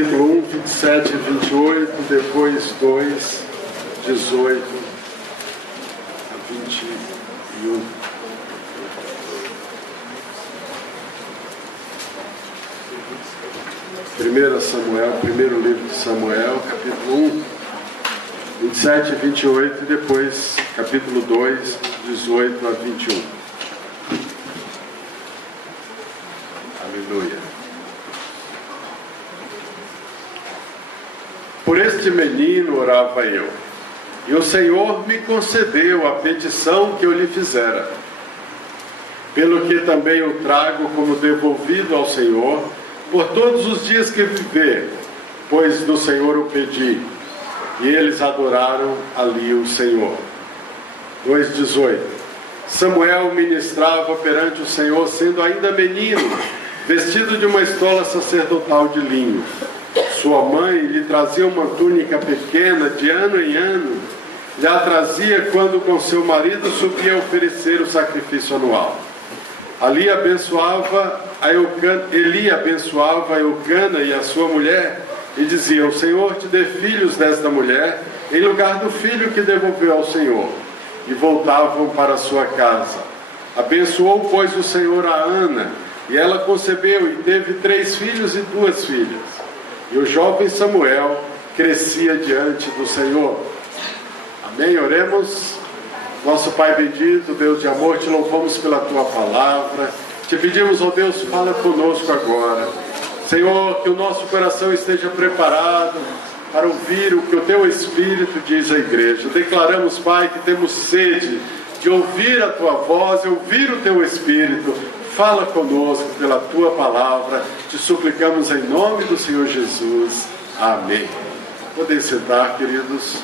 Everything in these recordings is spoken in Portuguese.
capítulo 1, 27 e 28, depois 2, 18 a 21. Primeiro livro de Samuel, capítulo 1, 27 e 28, e depois capítulo 2, 18 a 21. Aleluia. Por este menino orava eu, e o Senhor me concedeu a petição que eu lhe fizera. Pelo que também o trago como devolvido ao Senhor, por todos os dias que viver, pois do Senhor o pedi. E eles adoraram ali o Senhor. 2:18. Samuel ministrava perante o Senhor, sendo ainda menino, vestido de uma estola sacerdotal de linho. Sua mãe lhe trazia uma túnica pequena, de ano em ano, lhe a trazia quando com seu marido subia a oferecer o sacrifício anual. Eli abençoava a Eucana e a sua mulher, e dizia: o Senhor te dê filhos desta mulher, em lugar do filho que devolveu ao Senhor. E voltavam para sua casa. Abençoou, pois, o Senhor a Ana, e ela concebeu e teve 3 filhos e 2 filhas. E o jovem Samuel crescia diante do Senhor. Amém? Oremos. Nosso Pai bendito, Deus de amor, te louvamos pela Tua palavra. Te pedimos, ó Deus, fala conosco agora. Senhor, que o nosso coração esteja preparado para ouvir o que o Teu Espírito diz à igreja. Declaramos, Pai, que temos sede de ouvir a Tua voz, de ouvir o Teu Espírito. Fala conosco pela Tua palavra. Te suplicamos em nome do Senhor Jesus. Amém. Podem sentar, queridos.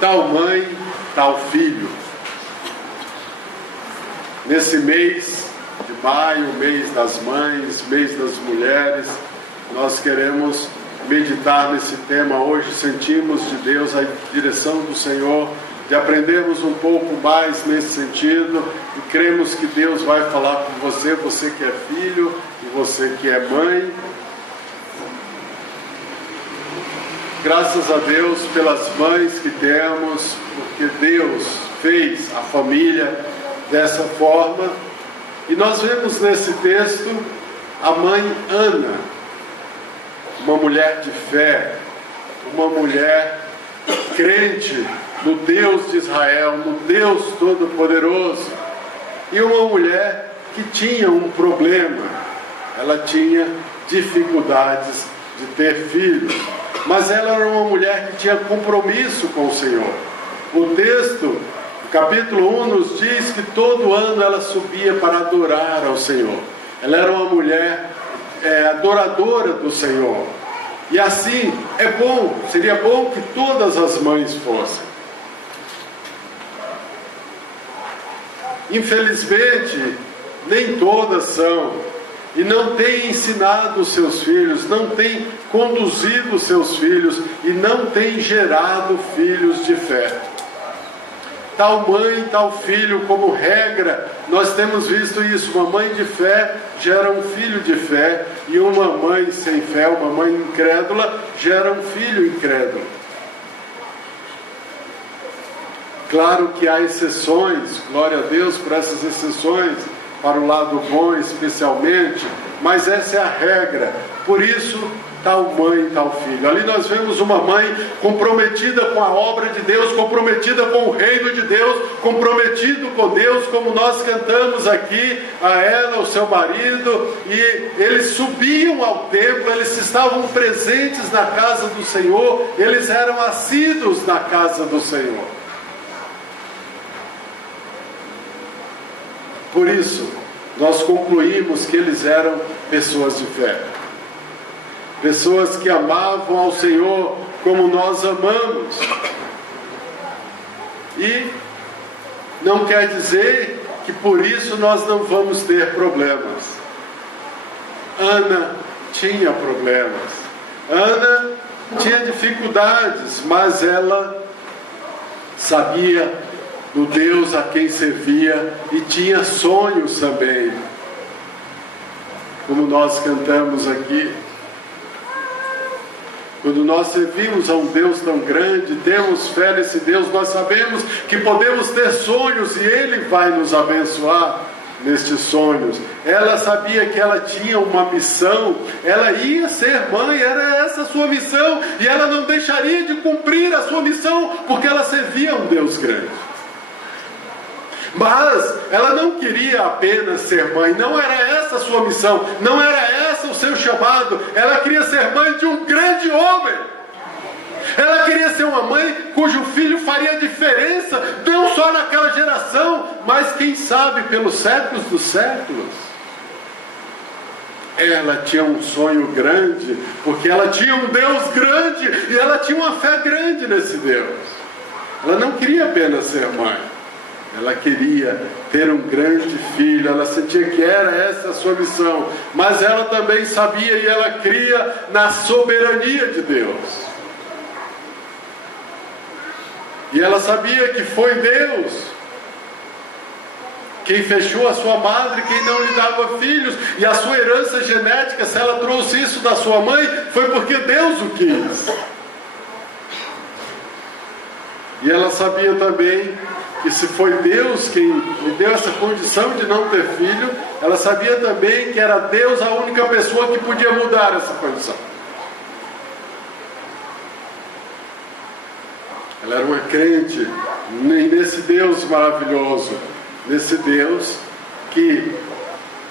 Tal mãe, tal filho. Nesse mês de maio, mês das mães, mês das mulheres, nós queremos meditar nesse tema hoje. Sentimos de Deus a direção do Senhor, de aprendermos um pouco mais nesse sentido, e cremos que Deus vai falar com você, você que é filho e você que é mãe. Graças a Deus pelas mães que temos, porque Deus fez a família dessa forma. E nós vemos nesse texto a mãe Ana, uma mulher de fé, uma mulher crente no Deus de Israel, no Deus Todo-Poderoso, e uma mulher que tinha um problema. Ela tinha dificuldades de ter filhos, mas ela era uma mulher que tinha compromisso com o Senhor. O texto, o capítulo 1, nos diz que todo ano ela subia para adorar ao Senhor. Ela era uma mulher adoradora do Senhor. E assim, seria bom que todas as mães fossem. Infelizmente, nem todas são. E não tem ensinado os seus filhos, não tem conduzido os seus filhos, e não tem gerado filhos de fé. Tal mãe, tal filho, como regra, nós temos visto isso. Uma mãe de fé gera um filho de fé, e uma mãe sem fé, uma mãe incrédula, gera um filho incrédulo. Claro que há exceções, glória a Deus por essas exceções, para o lado bom especialmente, mas essa é a regra. Por isso, tal mãe, tal filho. Ali nós vemos uma mãe comprometida com a obra de Deus, comprometida com o reino de Deus, comprometido com Deus, como nós cantamos aqui, a ela, o seu marido, e eles subiam ao templo, eles estavam presentes na casa do Senhor, eles eram assíduos na casa do Senhor. Por isso, nós concluímos que eles eram pessoas de fé. Pessoas que amavam ao Senhor como nós amamos. E não quer dizer que por isso nós não vamos ter problemas. Ana tinha problemas. Ana tinha dificuldades, mas ela sabia do Deus a quem servia e tinha sonhos também. como nós cantamos aqui. Quando nós servimos a um Deus tão grande, temos fé nesse Deus, nós sabemos que podemos ter sonhos e Ele vai nos abençoar nestes sonhos. Ela sabia que ela tinha uma missão, ela ia ser mãe, era essa a sua missão, e ela não deixaria de cumprir a sua missão, porque ela servia a um Deus grande. Mas ela não queria apenas ser mãe, não era essa a sua missão, não era essa o seu chamado, ela queria ser mãe de um grande homem. Ela queria ser uma mãe cujo filho faria diferença, não só naquela geração, mas quem sabe pelos séculos dos séculos. Ela tinha um sonho grande, porque ela tinha um Deus grande, e ela tinha uma fé grande nesse Deus. Ela não queria apenas ser mãe, ela queria ter um grande filho, ela sentia que era essa a sua missão, mas ela também sabia e ela cria na soberania de Deus. E ela sabia que foi Deus quem fechou a sua madre, quem não lhe dava filhos, e a sua herança genética, se ela trouxe isso da sua mãe, foi porque Deus o quis. E ela sabia também que se foi Deus quem lhe deu essa condição de não ter filho, ela sabia também que era Deus a única pessoa que podia mudar essa condição. Ela era uma crente nesse Deus maravilhoso, nesse Deus que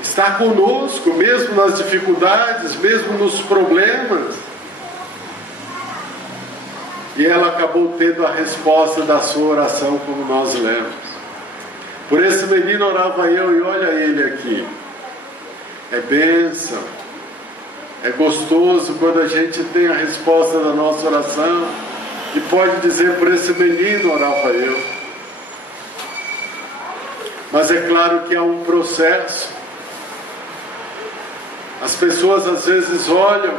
está conosco, mesmo nas dificuldades, mesmo nos problemas. E ela acabou tendo a resposta da sua oração, como nós lemos. Por esse menino orava eu, e olha ele aqui. É bênção, é gostoso quando a gente tem a resposta da nossa oração. E pode dizer, por esse menino orava eu. Mas é claro que há um processo. As pessoas às vezes olham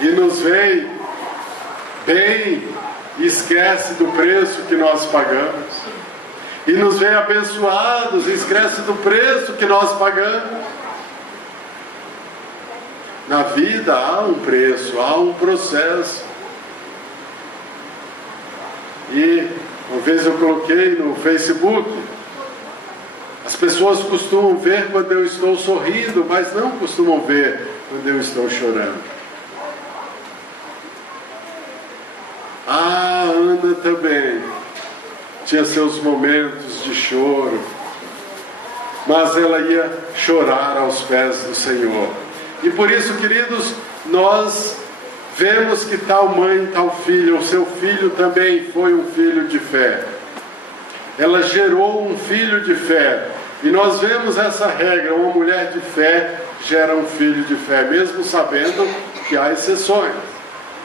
e nos veem bem e esquece do preço que nós pagamos. E nos veem abençoados e esquece do preço que nós pagamos. Na vida há um preço, há um processo. E uma vez eu coloquei no Facebook, as pessoas costumam ver quando eu estou sorrindo, mas não costumam ver quando eu estou chorando. A Ana também tinha seus momentos de choro, mas ela ia chorar aos pés do Senhor. E por isso, queridos, nós vemos que tal mãe, tal filho, o seu filho também foi um filho de fé. Ela gerou um filho de fé. E nós vemos essa regra, uma mulher de fé gera um filho de fé, mesmo sabendo que há exceções.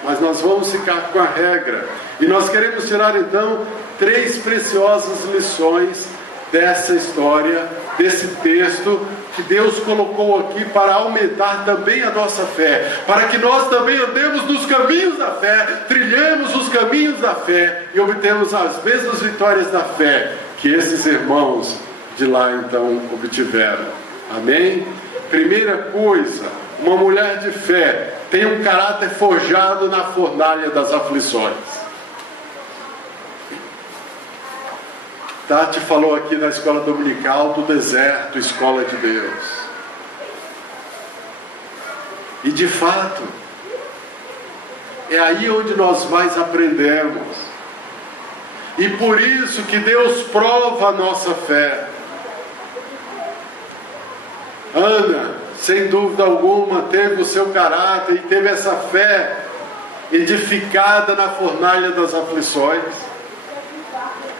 Mas nós vamos ficar com a regra. E nós queremos tirar então 3 preciosas lições dessa história, desse texto que Deus colocou aqui para aumentar também a nossa fé, para que nós também andemos nos caminhos da fé, trilhemos os caminhos da fé e obtemos as mesmas vitórias da fé que esses irmãos de lá então obtiveram. Amém? Primeira coisa, uma mulher de fé tem um caráter forjado na fornalha das aflições. Tati falou aqui na escola dominical do deserto, escola de Deus. E de fato, é aí onde nós mais aprendemos. E por isso que Deus prova a nossa fé. Ana, sem dúvida alguma, teve o seu caráter e teve essa fé edificada na fornalha das aflições.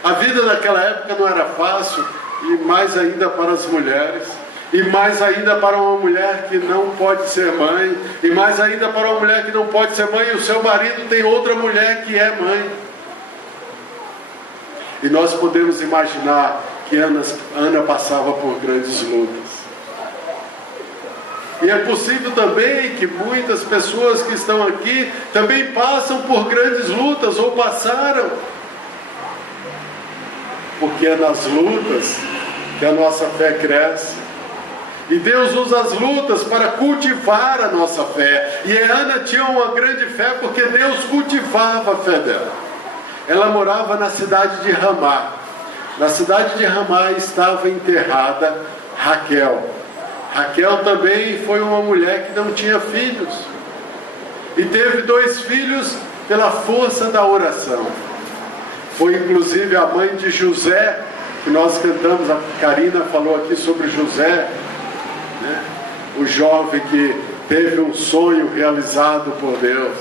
A vida naquela época não era fácil, e mais ainda para as mulheres, e mais ainda para uma mulher que não pode ser mãe, e mais ainda para uma mulher que não pode ser mãe, e o seu marido tem outra mulher que é mãe. E nós podemos imaginar que Ana passava por grandes lutas. E é possível também que muitas pessoas que estão aqui também passam por grandes lutas, ou passaram. Porque é nas lutas que a nossa fé cresce. E Deus usa as lutas para cultivar a nossa fé. E Ana tinha uma grande fé porque Deus cultivava a fé dela. Ela morava na cidade de Ramá. Na cidade de Ramá estava enterrada Raquel. Raquel também foi uma mulher que não tinha filhos. E teve 2 filhos pela força da oração. Foi inclusive a mãe de José, que nós cantamos, a Karina falou aqui sobre José, né? O jovem que teve um sonho realizado por Deus,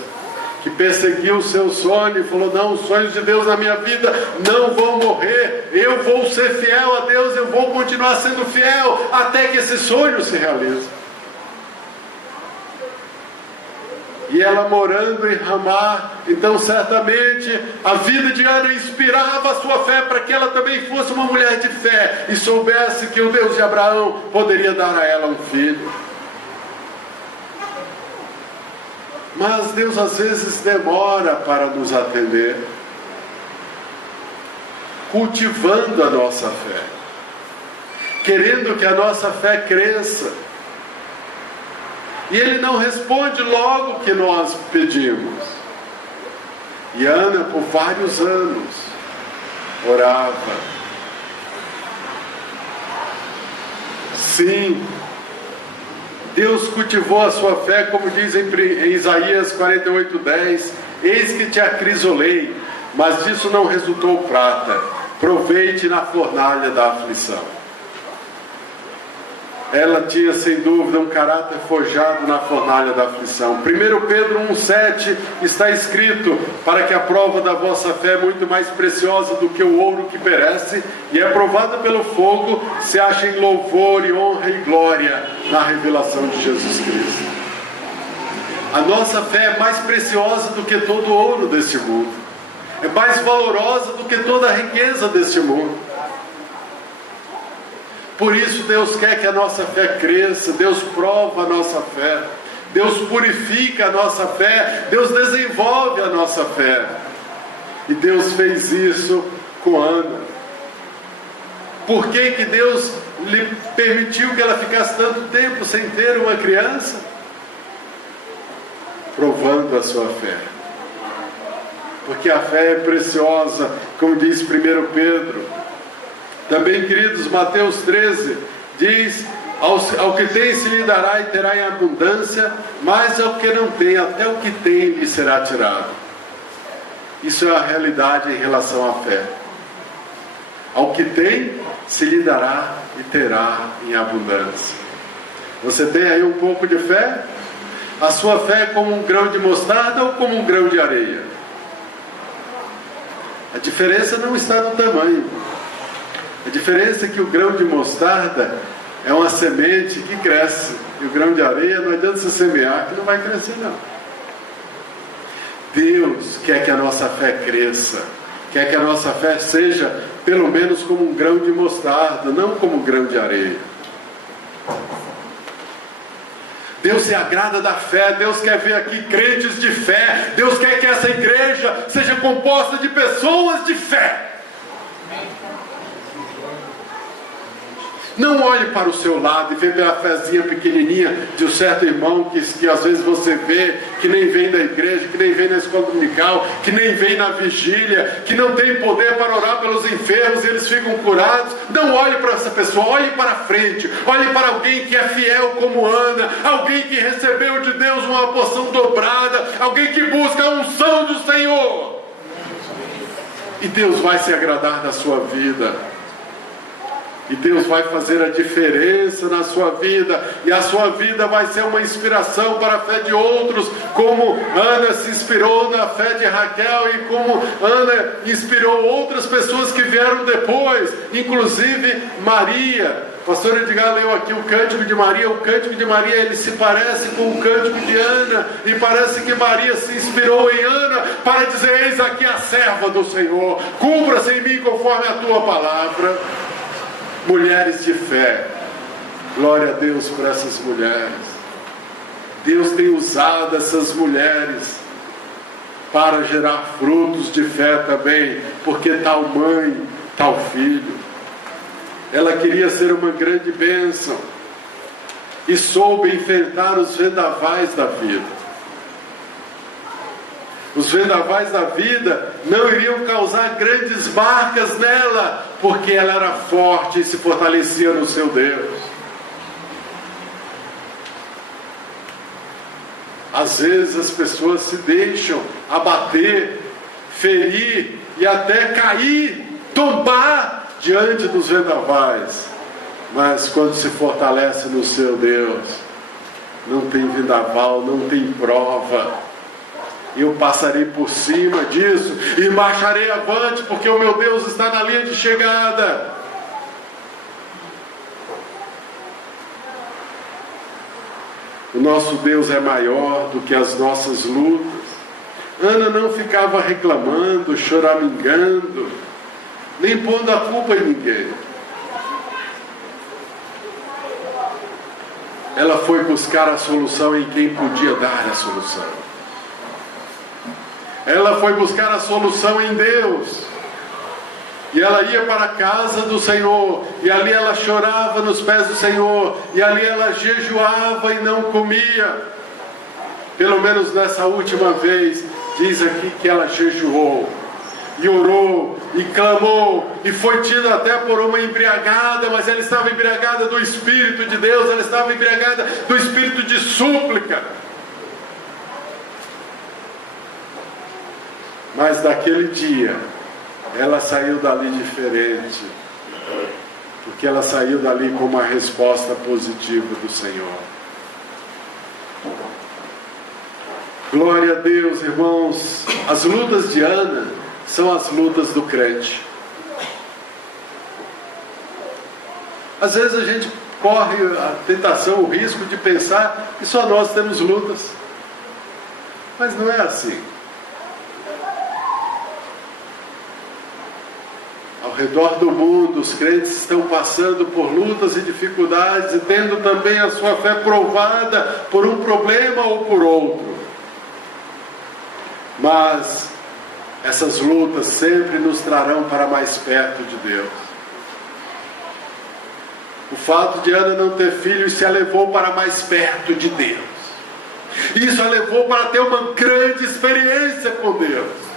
que perseguiu o seu sonho e falou: não, os sonhos de Deus na minha vida não vão morrer, eu vou ser fiel a Deus, eu vou continuar sendo fiel até que esse sonho se realize. E ela morando em Ramá, então certamente a vida de Ana inspirava a sua fé para que ela também fosse uma mulher de fé e soubesse que o Deus de Abraão poderia dar a ela um filho. Mas Deus às vezes demora para nos atender, cultivando a nossa fé, querendo que a nossa fé cresça. E Ele não responde logo que nós pedimos. E Ana, por vários anos, orava. Sim, Deus cultivou a sua fé, como diz em Isaías 48:10: eis que te acrisolei, mas disso não resultou prata, provei-te na fornalha da aflição. Ela tinha sem dúvida um caráter forjado na fornalha da aflição. 1 Pedro 1,7 está escrito: para que a prova da vossa fé, muito mais preciosa do que o ouro que perece e é provada pelo fogo, se ache em louvor e honra e glória na revelação de Jesus Cristo. A nossa fé é mais preciosa do que todo o ouro deste mundo, é mais valorosa do que toda a riqueza deste mundo. Por isso Deus quer que a nossa fé cresça, Deus prova a nossa fé, Deus purifica a nossa fé, Deus desenvolve a nossa fé. E Deus fez isso com Ana. Por que que Deus lhe permitiu que ela ficasse tanto tempo sem ter uma criança? Provando a sua fé. Porque a fé é preciosa, como diz 1 Pedro. Também, queridos, Mateus 13 diz: ao que tem se lhe dará e terá em abundância, mas ao que não tem, até o que tem lhe será tirado. Isso é a realidade em relação à fé. Ao que tem se lhe dará e terá em abundância. Você tem aí um pouco de fé? A sua fé é como um grão de mostarda ou como um grão de areia? A diferença não está no tamanho. A diferença é que o grão de mostarda é uma semente que cresce, e o grão de areia não adianta você semear, que não vai crescer não. Deus quer que a nossa fé cresça, quer que a nossa fé seja pelo menos como um grão de mostarda, não como um grão de areia. Deus se agrada da fé, Deus quer ver aqui crentes de fé, Deus quer que essa igreja seja composta de pessoas de fé. Não olhe para o seu lado e vê pela fezinha pequenininha de um certo irmão que às vezes você vê, que nem vem da igreja, que nem vem na escola dominical, que nem vem na vigília, que não tem poder para orar pelos enfermos e eles ficam curados. Não olhe para essa pessoa, olhe para frente, olhe para alguém que é fiel como Ana, alguém que recebeu de Deus uma porção dobrada, alguém que busca a unção do Senhor. E Deus vai se agradar da sua vida. E Deus vai fazer a diferença na sua vida. E a sua vida vai ser uma inspiração para a fé de outros. Como Ana se inspirou na fé de Raquel. E como Ana inspirou outras pessoas que vieram depois. Inclusive Maria. O pastor Edgar leu aqui o Cântico de Maria. O Cântico de Maria, ele se parece com o Cântico de Ana. E parece que Maria se inspirou em Ana para dizer: eis aqui a serva do Senhor. Cumpra-se em mim conforme a tua palavra. Mulheres de fé, glória a Deus por essas mulheres. Deus tem usado essas mulheres para gerar frutos de fé também, porque tal mãe, tal filho. Ela queria ser uma grande bênção, e soube enfrentar os vendavais da vida. Os vendavais da vida não iriam causar grandes marcas nela, porque ela era forte e se fortalecia no seu Deus. Às vezes as pessoas se deixam abater, ferir e até cair, tombar diante dos vendavais. Mas quando se fortalece no seu Deus, não tem vendaval, não tem prova. Eu passarei por cima disso e marcharei avante, porque o meu Deus está na linha de chegada. O nosso Deus é maior do que as nossas lutas. Ana não ficava reclamando, choramingando, nem pondo a culpa em ninguém. Ela foi buscar a solução em quem podia dar a solução. Ela foi buscar a solução em Deus. E ela ia para a casa do Senhor, e ali ela chorava nos pés do Senhor, e ali ela jejuava e não comia. Pelo menos nessa última vez, diz aqui que ela jejuou, e orou, e clamou, e foi tida até por uma embriagada, mas ela estava embriagada do Espírito de Deus, ela estava embriagada do Espírito de súplica. Mas daquele dia, ela saiu dali diferente, porque ela saiu dali com uma resposta positiva do Senhor. Glória a Deus, irmãos. As lutas de Ana são as lutas do crente. Às vezes a gente corre a tentação, o risco de pensar que só nós temos lutas. Mas não é assim. Ao redor do mundo, os crentes estão passando por lutas e dificuldades e tendo também a sua fé provada por um problema ou por outro. Mas essas lutas sempre nos trarão para mais perto de Deus. O fato de Ana não ter filhos se a levou para mais perto de Deus. Isso a levou para ter uma grande experiência com Deus.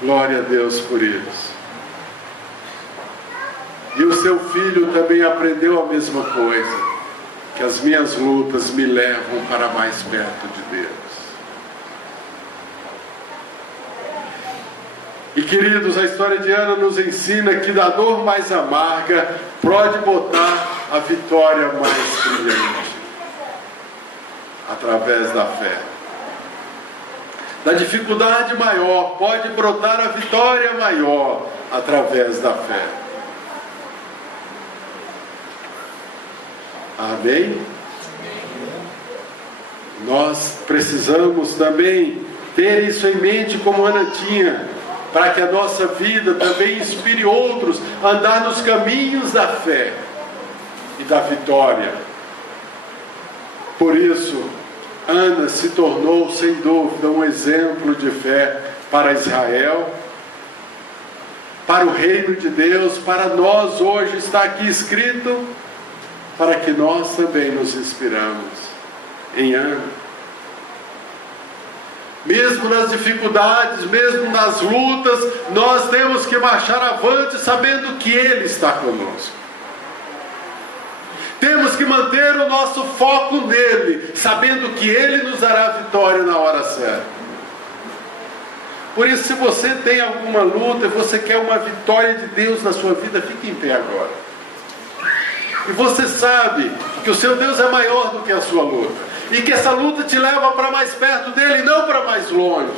Glória a Deus por isso. E o seu filho também aprendeu a mesma coisa, que as minhas lutas me levam para mais perto de Deus. E queridos, a história de Ana nos ensina que da dor mais amarga pode botar a vitória mais brilhante, através da fé. Da dificuldade maior pode brotar a vitória maior através da fé. Amém? Nós precisamos também ter isso em mente como Ana tinha, para que a nossa vida também inspire outros a andar nos caminhos da fé e da vitória. Por isso, Ana se tornou, sem dúvida, um exemplo de fé para Israel, para o reino de Deus, para nós hoje. Está aqui escrito, para que nós também nos inspiramos em Ana. Mesmo nas dificuldades, mesmo nas lutas, nós temos que marchar avante sabendo que Ele está conosco. Temos que manter o nosso foco nele, sabendo que Ele nos dará vitória na hora certa. Por isso, se você tem alguma luta e você quer uma vitória de Deus na sua vida, fique em pé agora. E você sabe que o seu Deus é maior do que a sua luta, e que essa luta te leva para mais perto dele, não para mais longe.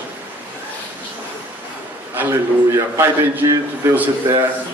Aleluia. Pai bendito, Deus eterno,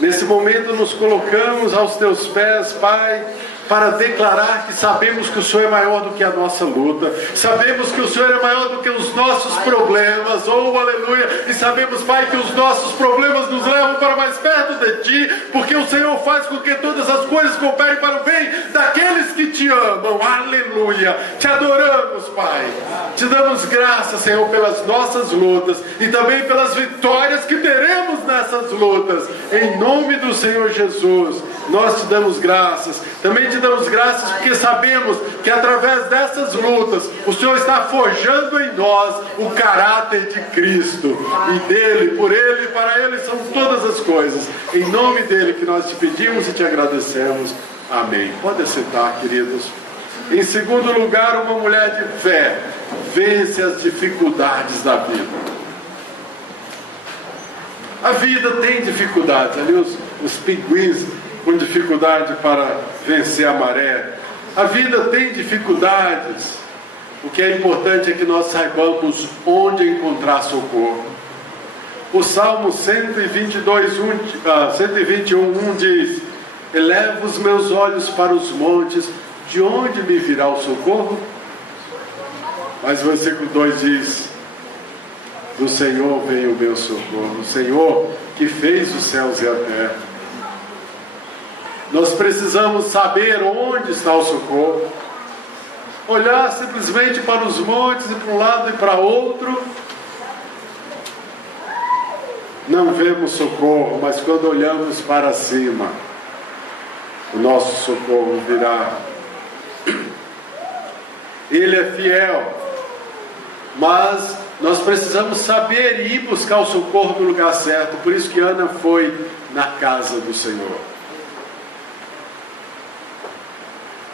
nesse momento nos colocamos aos teus pés, Pai, para declarar que sabemos que o Senhor é maior do que a nossa luta, sabemos que o Senhor é maior do que os nossos problemas, oh aleluia, e sabemos, Pai, que os nossos problemas nos levam para mais perto de Ti, porque o Senhor faz com que todas as coisas cooperem para o bem daqueles que Te amam, aleluia. Te adoramos, Pai, Te damos graças, Senhor, pelas nossas lutas e também pelas vitórias que teremos nessas lutas, em nome do Senhor Jesus. nós te damos graças. Também te damos graças porque sabemos que através dessas lutas o Senhor está forjando em nós o caráter de Cristo. E dele, por ele e para ele são todas as coisas. Em nome dele que nós te pedimos e te agradecemos. Amém. Pode sentar, queridos. Em segundo lugar, uma mulher de fé vence as dificuldades da vida. A vida tem dificuldades. Ali os pinguins com dificuldade para vencer a maré. A vida tem dificuldades. O que é importante é que nós saibamos onde encontrar socorro. O Salmo 121:1 diz: elevo os meus olhos para os montes, de onde me virá o socorro? Mas o versículo 2 diz: do Senhor vem o meu socorro, o Senhor que fez os céus e a terra. Nós precisamos saber onde está o socorro. Olhar simplesmente para os montes e para um lado e para outro, não vemos socorro, mas quando olhamos para cima, o nosso socorro virá. Ele é fiel, mas nós precisamos saber e ir buscar o socorro no lugar certo. Por isso que Ana foi na casa do Senhor.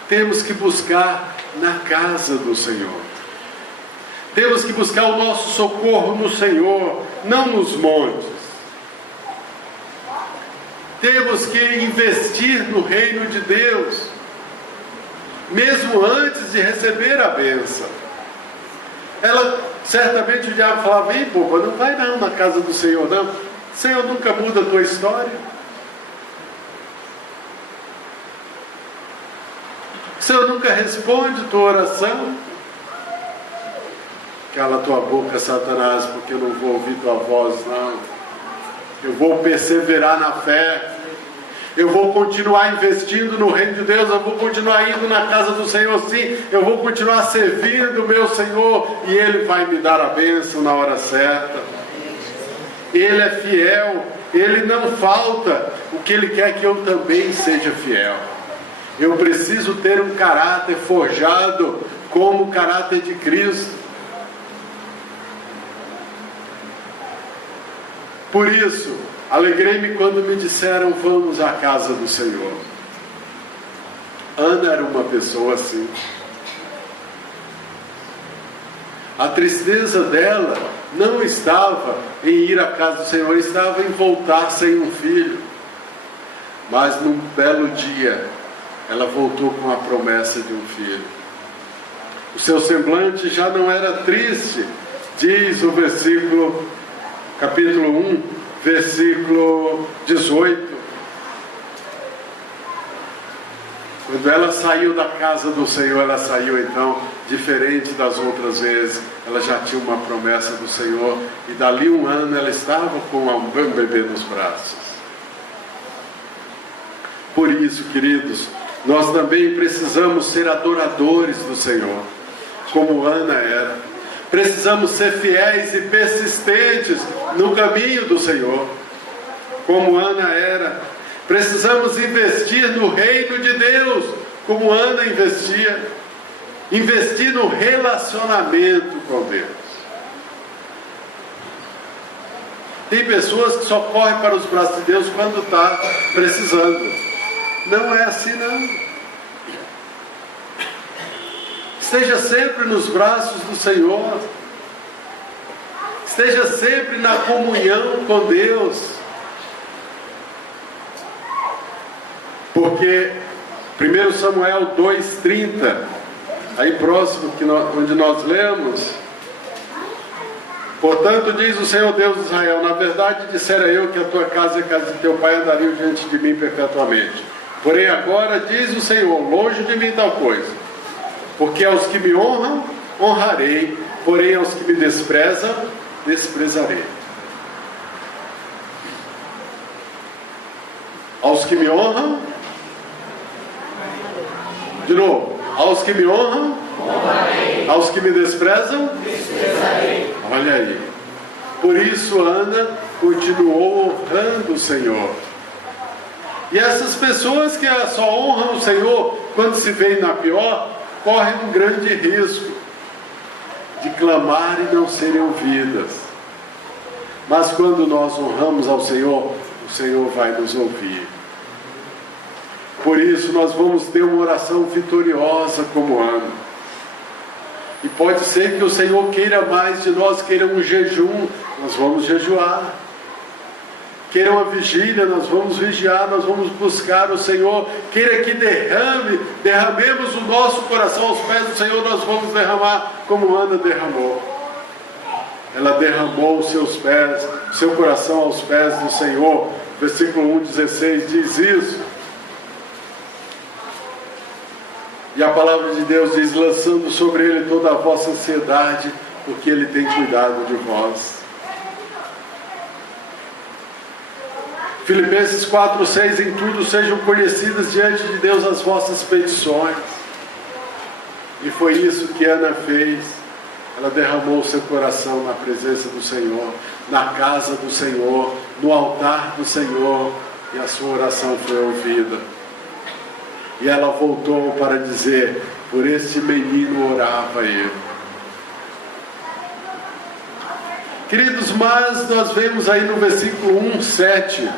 Temos que buscar na casa do Senhor. Temos que buscar o nosso socorro no Senhor, não nos montes. Temos que investir no reino de Deus, mesmo antes de receber a bênção. Certamente o diabo falava: ei, boba, não vai não na casa do Senhor não. O Senhor nunca muda a tua história. O Senhor nunca responde a tua oração. Cala tua boca, Satanás, porque eu não vou ouvir tua voz não. Eu vou perseverar na fé. Eu vou continuar investindo no reino de Deus. Eu vou continuar indo na casa do Senhor, sim. Eu vou continuar servindo o meu Senhor. E Ele vai me dar a bênção na hora certa. Ele é fiel. Ele não falta. O que Ele quer é que eu também seja fiel. Eu preciso ter um caráter forjado como o caráter de Cristo. Por isso, alegrei-me quando me disseram: vamos à casa do Senhor. Ana era uma pessoa assim. A tristeza dela não estava em ir à casa do Senhor, estava em voltar sem um filho. Mas num belo dia, ela voltou com a promessa de um filho. O seu semblante já não era triste, diz o versículo, capítulo 1, versículo 18. Quando ela saiu da casa do Senhor, ela saiu então diferente das outras vezes. Ela já tinha uma promessa do Senhor, e dali um ano ela estava com um bebê nos braços. Por isso, queridos, nós também precisamos ser adoradores do Senhor, como Ana era. Precisamos ser fiéis e persistentes no caminho do Senhor, como Ana era. Precisamos investir no reino de Deus, como Ana investia. Investir no relacionamento com Deus. Tem pessoas que só correm para os braços de Deus quando está precisando. Não é assim não. Esteja sempre nos braços do Senhor. Esteja sempre na comunhão com Deus. Porque 1 Samuel 2,30, aí próximo onde nós lemos: portanto diz o Senhor Deus de Israel, na verdade dissera eu que a tua casa e a casa de teu pai andariam diante de mim perpetuamente. Porém agora diz o Senhor, longe de mim tal coisa, porque aos que me honram, honrarei, porém aos que me desprezam, desprezarei. Aos que me honram, de novo, aos que me honram, honrarei. Aos que me desprezam, desprezarei. Olha aí. Por isso Ana continuou honrando o Senhor. E essas pessoas que só honram o Senhor quando se veem na pior, correm um grande risco de clamar e não serem ouvidas. Mas quando nós honramos ao Senhor, o Senhor vai nos ouvir. Por isso nós vamos ter uma oração vitoriosa como Ana. E pode ser que o Senhor queira mais de nós, queira um jejum, nós vamos jejuar. Queira uma vigília, nós vamos vigiar, nós vamos buscar o Senhor. Queira que derramemos o nosso coração aos pés do Senhor, nós vamos derramar como Ana derramou. Ela derramou os seus pés, o seu coração aos pés do Senhor. Versículo 1,16 diz isso. E a palavra de Deus diz: lançando sobre ele toda a vossa ansiedade, porque ele tem cuidado de vós. Filipenses 4:6: em tudo sejam conhecidas diante de Deus as vossas petições. E foi isso que Ana fez. Ela derramou o seu coração na presença do Senhor, na casa do Senhor, no altar do Senhor, e a sua oração foi ouvida. E ela voltou para dizer: por este menino orava eu. Queridos, mas nós vemos aí no versículo 1:7,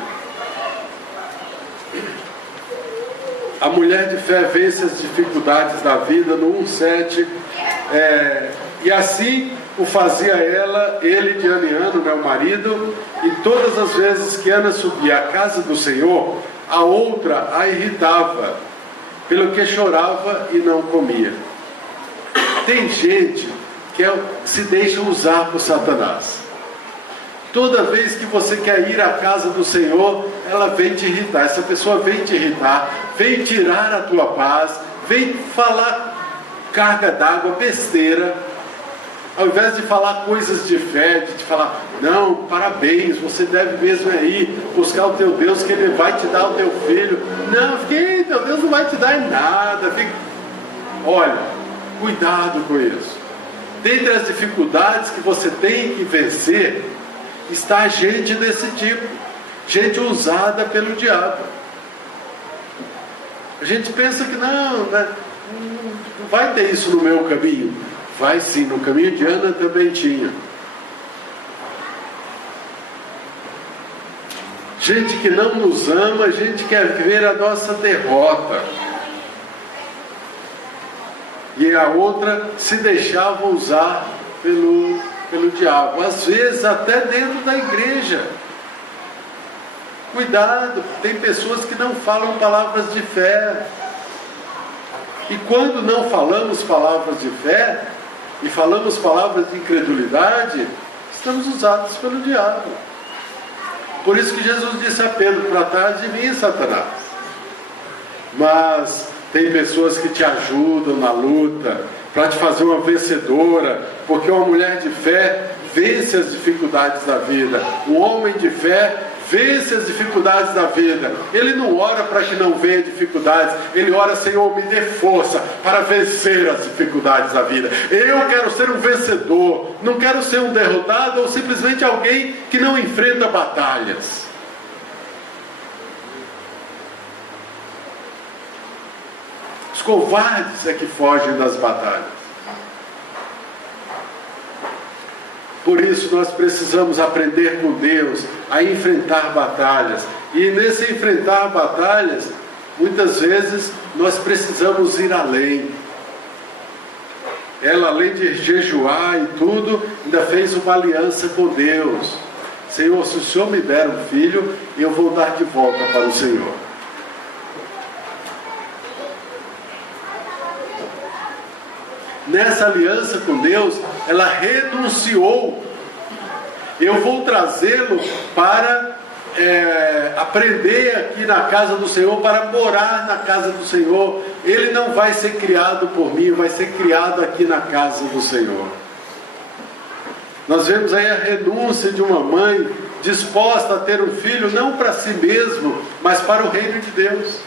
a mulher de fé vence as dificuldades da vida. No 1:7, e assim o fazia ele de ano em ano, o marido, e todas as vezes que Ana subia à casa do Senhor, a outra a irritava, pelo que chorava e não comia. Tem gente que se deixa usar por Satanás. Toda vez que você quer ir à casa do Senhor, ela vem te irritar. Essa pessoa vem te irritar, vem tirar a tua paz, vem falar carga d'água, besteira. Ao invés de falar coisas de fé, de te falar: não, parabéns, você deve mesmo ir buscar o teu Deus, que Ele vai te dar o teu filho. Não, teu Deus não vai te dar em nada. Olha, cuidado com isso. Dentre as dificuldades que você tem que vencer, está gente desse tipo, gente usada pelo diabo. A gente pensa que não vai ter isso no meu caminho. Vai sim, no caminho de Ana também tinha. Gente que não nos ama, gente que quer ver a nossa derrota. E a outra se deixava usar pelo diabo, às vezes até dentro da igreja. Cuidado, tem pessoas que não falam palavras de fé. E quando não falamos palavras de fé, e falamos palavras de incredulidade, estamos usados pelo diabo. Por isso que Jesus disse a Pedro: para trás de mim, Satanás. Mas tem pessoas que te ajudam na luta, para te fazer uma vencedora, porque uma mulher de fé vence as dificuldades da vida. O homem de fé vence as dificuldades da vida. Ele não ora para que não venha dificuldades, ele ora: Senhor, me dê força para vencer as dificuldades da vida. Eu quero ser um vencedor, não quero ser um derrotado ou simplesmente alguém que não enfrenta batalhas. Os covardes é que fogem das batalhas. Por isso nós precisamos aprender com Deus a enfrentar batalhas. E nesse enfrentar batalhas, muitas vezes nós precisamos ir além. Ela, além de jejuar e tudo, ainda fez uma aliança com Deus. Senhor, se o Senhor me der um filho, eu vou dar de volta para o Senhor. Nessa aliança com Deus, ela renunciou. Eu vou trazê-lo para aprender aqui na casa do Senhor, para morar na casa do Senhor. Ele não vai ser criado por mim, vai ser criado aqui na casa do Senhor. Nós vemos aí a renúncia de uma mãe disposta a ter um filho, não para si mesmo, mas para o reino de Deus.